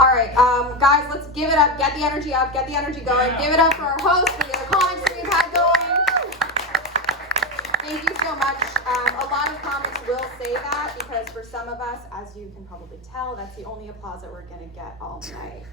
All right, guys, let's give it up. Get the energy up. Get the energy going. Give it up for our host, for the other comics that we've had going. Thank you so much. A lot of comics will say that because for some of us, as you can probably tell, that's the only applause that we're going to get all night.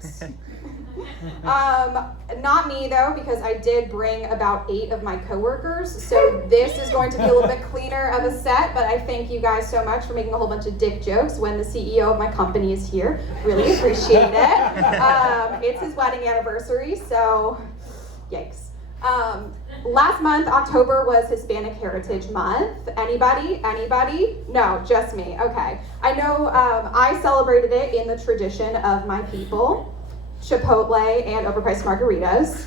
Not me, though, because I did bring about 8 of my coworkers, so this is going to be a little bit cleaner of a set, but I thank you guys so much for making a whole bunch of dick jokes when the CEO of my company is here. Really appreciate it. It's his wedding anniversary, so yikes. Last month, October, was Hispanic Heritage Month. Anybody? No, just me. Okay. I know I celebrated it in the tradition of my people, Chipotle and overpriced margaritas.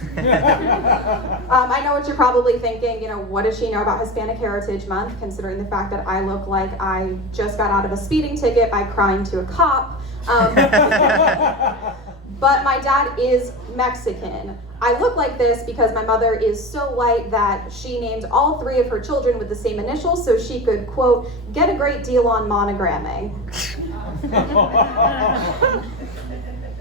I know what you're probably thinking, what does she know about Hispanic Heritage Month, considering the fact that I look like I just got out of a speeding ticket by crying to a cop. But my dad is Mexican. I look like this because my mother is so white that she named all 3 of her children with the same initials so she could, quote, get a great deal on monogramming.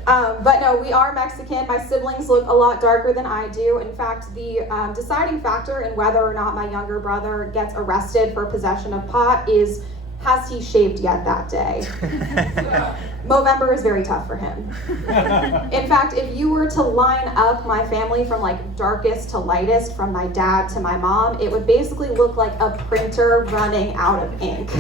But no, we are Mexican. My siblings look a lot darker than I do. In fact, the deciding factor in whether or not my younger brother gets arrested for possession of pot is, has he shaved yet that day? Movember is very tough for him. In fact, if you were to line up my family from like darkest to lightest, from my dad to my mom, it would basically look like a printer running out of ink.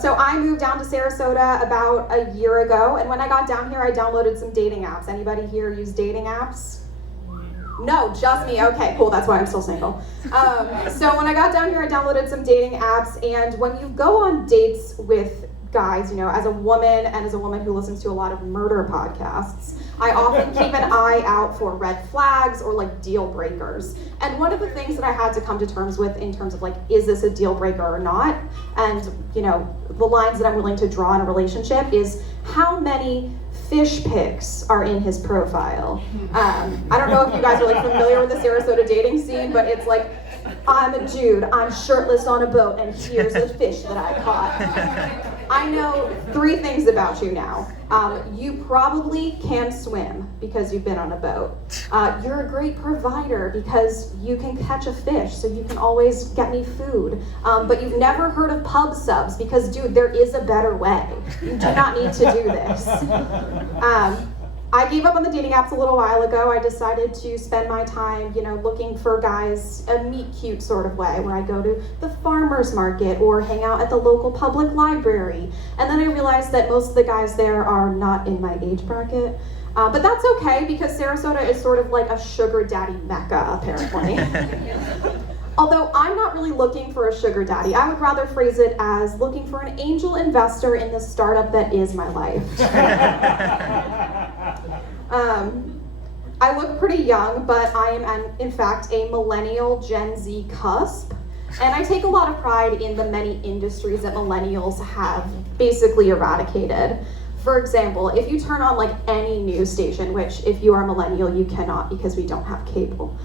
So I moved down to Sarasota about a year ago, and when I got down here, I downloaded some dating apps. Anybody here use dating apps? No, just me. Okay, cool. That's why I'm still single. So when I got down here, I downloaded some dating apps, and when you go on dates with guys, as a woman and as a woman who listens to a lot of murder podcasts, I often keep an eye out for red flags or like deal breakers. And one of the things that I had to come to terms with in terms of like, is this a deal breaker or not? And the lines that I'm willing to draw in a relationship is how many fish pics are in his profile. I don't know if you guys are like familiar with the Sarasota dating scene, but it's like, I'm a dude, I'm shirtless on a boat, and here's a fish that I caught. I know 3 things about you now. You probably can swim because you've been on a boat. You're a great provider because you can catch a fish, so you can always get me food. But you've never heard of pub subs because, dude, there is a better way. You do not need to do this. I gave up on the dating apps a little while ago. I decided to spend my time, looking for guys a meet cute sort of way, where I go to the farmer's market or hang out at the local public library. And then I realized that most of the guys there are not in my age bracket. But that's okay because Sarasota is sort of like a sugar daddy mecca, apparently. Although I'm not really looking for a sugar daddy. I would rather phrase it as looking for an angel investor in the startup that is my life. I look pretty young, but I am in fact a millennial Gen Z cusp. And I take a lot of pride in the many industries that millennials have basically eradicated. For example, if you turn on like any news station, which if you are a millennial, you cannot because we don't have cable,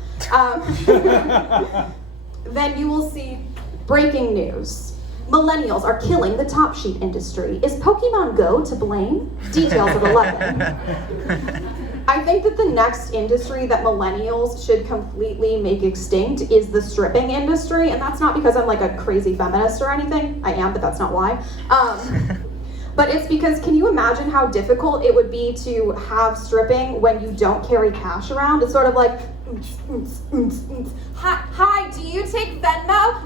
then you will see breaking news. Millennials are killing the top sheet industry. Is Pokemon Go to blame? Details at 11. I think that the next industry that millennials should completely make extinct is the stripping industry, and that's not because I'm like a crazy feminist or anything. I am, but that's not why. But it's because, can you imagine how difficult it would be to have stripping when you don't carry cash around? It's sort of like, hi, do you take Venmo?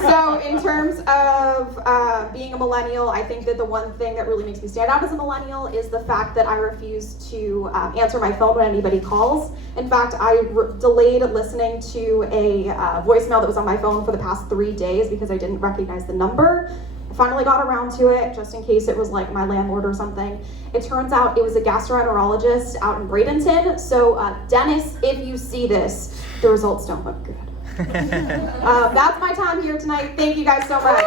So in terms of being a millennial, I think that the one thing that really makes me stand out as a millennial is the fact that I refuse to answer my phone when anybody calls. In fact, I delayed listening to a voicemail that was on my phone for the past 3 days because I didn't recognize the number. I finally got around to it, just in case it was like my landlord or something. It turns out it was a gastroenterologist out in Bradenton. So Dennis, if you see this, the results don't look good. That's my time here tonight. Thank you guys so much.